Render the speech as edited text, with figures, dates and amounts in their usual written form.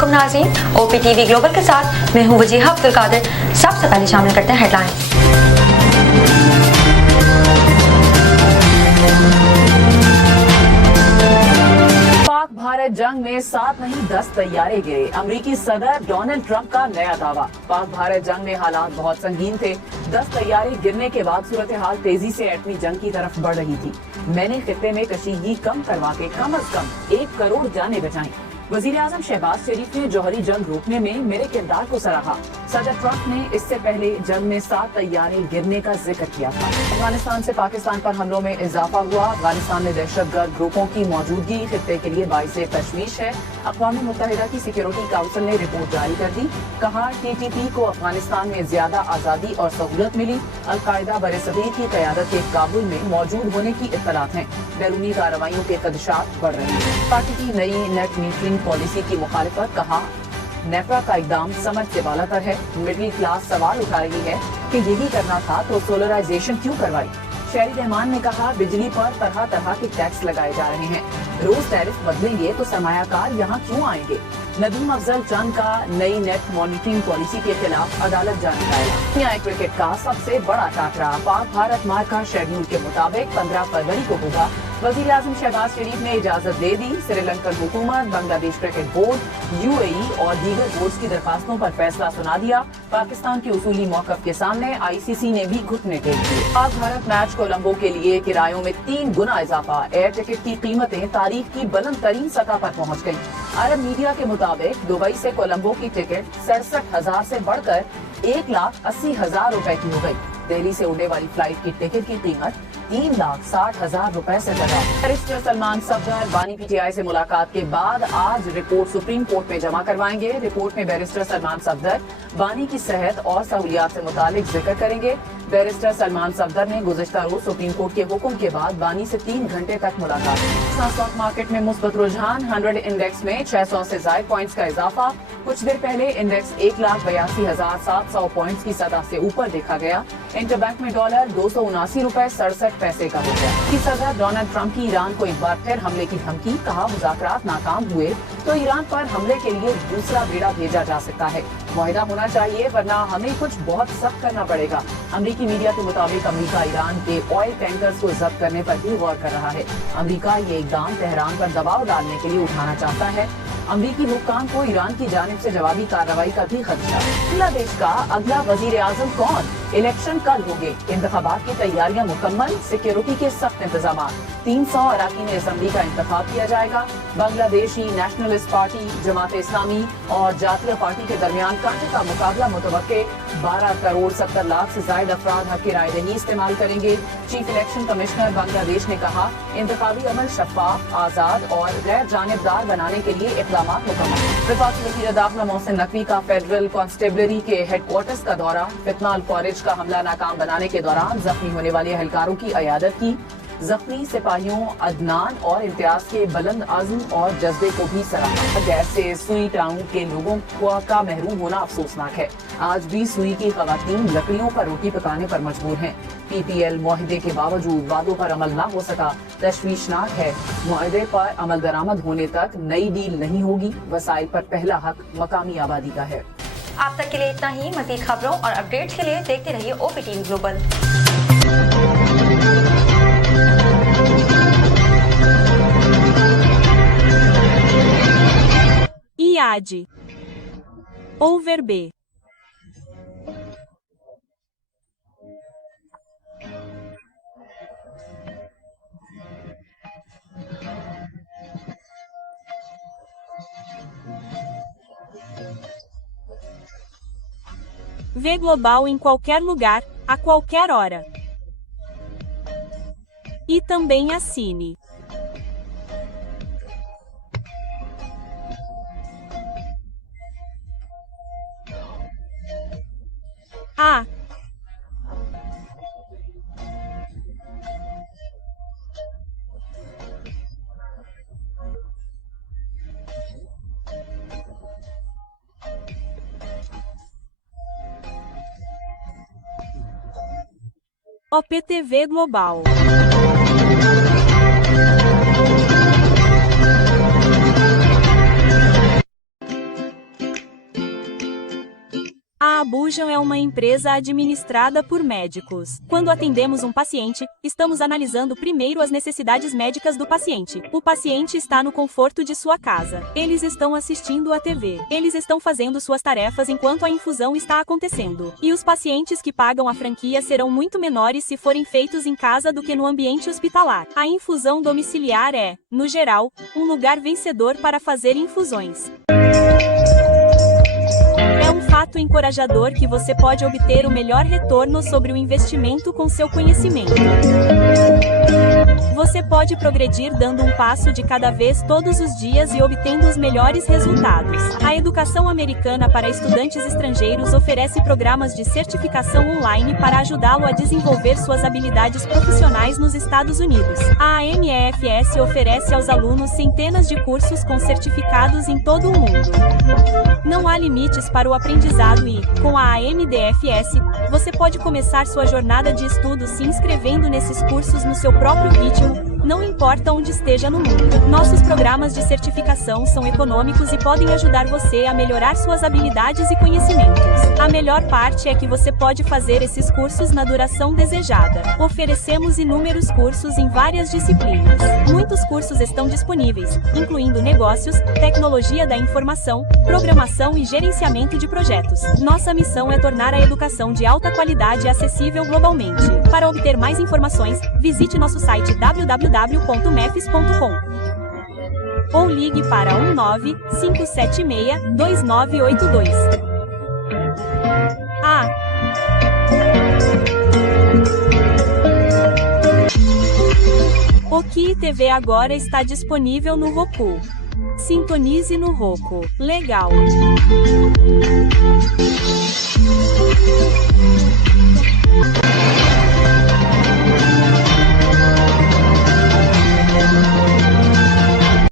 अस्सलामुअलैकुम नाज़रीन, OPTV global के साथ मैं हूँ वजीहा अब्दुल कादिर। सबसे पहले शामिल करते हैं हेडलाइंस। पाक भारत जंग में 7 नहीं 10 तैयारे गिरे। अमेरिकी सदर डोनाल्ड ट्रंप का नया दावा। पाक भारत जंग में हालात बहुत संगीन थे। 10 तैयारे गिरने के बाद सूरत हाल तेजी से एटमी जंग की तरफ बढ़ रही थी। मैंने खित्ते में कशीदगी कम करवा के कम अज कम 1 करोड़ जानें बचाई। वजीर आजम शहबाज शरीफ ने जौहरी जंग रोकने में मेरे किरदार को सराहा। सदर ट्रंप ने इससे पहले जंग में 7 तैयारे गिरने का जिक्र किया था। अफगानिस्तान से पाकिस्तान पर हमलों में इजाफा हुआ। अफगानिस्तान में दहशतगर्द ग्रुपों की मौजूदगी खित्ते के लिए बाइस तशवीश है। अक़वाम मुत्तहिदा की सिक्योरिटी काउंसिल ने रिपोर्ट जारी कर दी। कहा TTP को अफगानिस्तान में ज्यादा आज़ादी और सहूलत मिली। अलकायदा बरसगीर की क़यादत के काबुल में मौजूद होने की इत्तलात हैं। बैरूनी कार्रवाइयों के खदशात बढ़ रहे हैं। पार्टी की नई नेट मीटरिंग पॉलिसी की मुखालिफत। कहा नेफा का इकदाम समझ से बालातर है। मिडिल क्लास सवाल उठा रही है कि यही करना था तो सोलराइजेशन क्यों करवाई। शहरी रहमान ने कहा बिजली पर तरह तरह के टैक्स लगाए जा रहे हैं। रोज टैरिफ बदलेंगे तो सरमायाकार यहाँ क्यों आएंगे। नदीम अफजल चंद का नई नेट मॉनिटरिंग पॉलिसी के खिलाफ अदालत जाने का ऐलान। क्रिकेट का सबसे बड़ा टाकरा पाक भारत मार्का शेड्यूल के मुताबिक 15 फरवरी को होगा। वजीर आजम शहबाज शरीफ ने इजाजत दे दी। श्रीलंकन हुकूमत, बांग्लादेश क्रिकेट बोर्ड, UAE और दीगर बोर्ड की दरखास्तों पर फैसला सुना दिया। पाकिस्तान के उसूली मौक़िफ़ के सामने ICC ने भी घुटने टेक दिए। पाक भारत मैच कोलंबो के लिए किरायों में 3 गुना इजाफा। एयर टिकट की कीमतें तारीख की बुलंद तरीन सतह पर पहुँच गयी। अरब मीडिया के मुताबिक दुबई से कोलंबो की टिकट 67,000 से बढ़कर 1,80,000 रुपए की हो गयी। दिल्ली से उड़ने वाली फ्लाइट की टिकट की कीमत 3,60,000 रुपए से बढ़ा। बैरिस्टर सलमान सफदर बानी PTI से मुलाकात के बाद आज रिपोर्ट सुप्रीम कोर्ट में जमा करवाएंगे। रिपोर्ट में बैरिस्टर सलमान सफदर बानी की सेहत और सहूलियात से मुतालिक जिक्र करेंगे। बैरिस्टर सलमान सफदर ने गुज़िश्ता रोज सुप्रीम कोर्ट के हुक्म के बाद बानी से 3 घंटे तक मुलाकात। स्टॉक मार्केट में मुस्बत रुझान। 100 इंडेक्स में 600 से ज्यादा पॉइंट्स का इजाफा। कुछ देर पहले इंडेक्स 1,82,700 पॉइंट्स की सतह से ऊपर देखा गया। इंटरबैंक में डॉलर 279 रुपए 67 पैसे का हो गया। की सदर डोनाल्ड ट्रंप की ईरान को एक बार फिर हमले की धमकी। कहा मुज़ाकरात नाकाम हुए तो ईरान पर हमले के लिए दूसरा बेड़ा भेजा जा सकता है। मुआहिदा होना चाहिए वरना हमें कुछ बहुत सख्त करना पड़ेगा। अमेरिकी मीडिया के मुताबिक अमेरिका ईरान के ऑयल टैंकर्स को जब्त करने पर भी गौर कर रहा है। अमेरिका ये इकदाम तेहरान पर दबाव डालने के लिए उठाना चाहता है। अमेरिकी हुक्काम को ईरान की जानिब से जवाबी कार्रवाई का भी खदशा। बांग्लादेश का अगला वजीर आजम कौन? इलेक्शन कल होंगे। इंतखाबात की तैयारियां मुकम्मल। सिक्योरिटी के सख्त इंतजाम। 300 अराकीन असेंबली का इंतखाब किया जाएगा। बांग्लादेशी नेशनलिस्ट पार्टी, जमात इस्लामी और जातीय पार्टी के दरमियान कांटे का मुकाबला मुतवक्के। 12 करोड़ 70 लाख से ज्यादा अफराद हक की राय दही इस्तेमाल करेंगे। चीफ इलेक्शन कमिश्नर बांग्लादेश ने कहा इंतखाबी अमल शफाफ, आजाद और गैर जानिबदार बनाने के लिए इक़दामात मुकम्मल। वफाकी वज़ीर दाखिला मोहसिन नकवी का फेडरल कांस्टेबलरी के हेडक्वार्टर्स का दौरा। फितना अल कॉलेज का हमला नाकाम बनाने के दौरान जख्मी होने वाले एहलकारों की अयादत की। जख्मी सिपाहियों अदनान और इम्तियाज के बुलंद आज़म और जज्बे को भी सराहा। गैस से सुई टाउन के लोगों का महरूम होना अफसोसनाक है। आज भी सुई की खवातीन लकड़ियों पर रोटी पकाने पर मजबूर हैं। PPL मुआहिदे के बावजूद वादों पर अमल न हो सका। तशवीशनाक है। मुआहिदे पर अमल दरामद होने तक नई डील नहीं होगी। वसाइल पर पहला हक मकामी आबादी का है। आप तक के लिए इतना ही। मज़ीद खबरों और अपडेट्स के लिए देखते रहिए OPTV global. IAD Over B. Vê Global em qualquer lugar, a qualquer hora. E também assine. Ah! OPTV Global. A Abujan é uma empresa administrada por médicos. Quando atendemos um paciente, estamos analisando primeiro as necessidades médicas do paciente. O paciente está no conforto de sua casa. Eles estão assistindo à TV. Eles estão fazendo suas tarefas enquanto a infusão está acontecendo. E os pacientes que pagam a franquia serão muito menores se forem feitos em casa do que no ambiente hospitalar. A infusão domiciliar é, no geral, um lugar vencedor para fazer infusões. É um fato encorajador que você pode obter o melhor retorno sobre o investimento com seu conhecimento. Você pode progredir dando um passo de cada vez todos os dias e obtendo os melhores resultados. A educação americana para estudantes estrangeiros oferece programas de certificação online para ajudá-lo a desenvolver suas habilidades profissionais nos Estados Unidos. A AMEFS oferece aos alunos centenas de cursos com certificados em todo o mundo. Não há limites para o aprendizado e, com a AMDFS, você pode começar sua jornada de estudo se inscrevendo nesses cursos no seu próprio ritmo, não importa onde esteja no mundo. Nossos programas de certificação são econômicos e podem ajudar você a melhorar suas habilidades e conhecimentos. A melhor parte é que você pode fazer esses cursos na duração desejada. Oferecemos inúmeros cursos em várias disciplinas. Muitos cursos estão disponíveis, incluindo negócios, tecnologia da informação, programação e gerenciamento de projetos. Nossa missão é tornar a educação de alta qualidade acessível globalmente. Para obter mais informações, visite nosso site www.mefs.com ou ligue para 19576-2982. O Ki TV agora está disponível no Roku. Sintonize no Roku. Legal!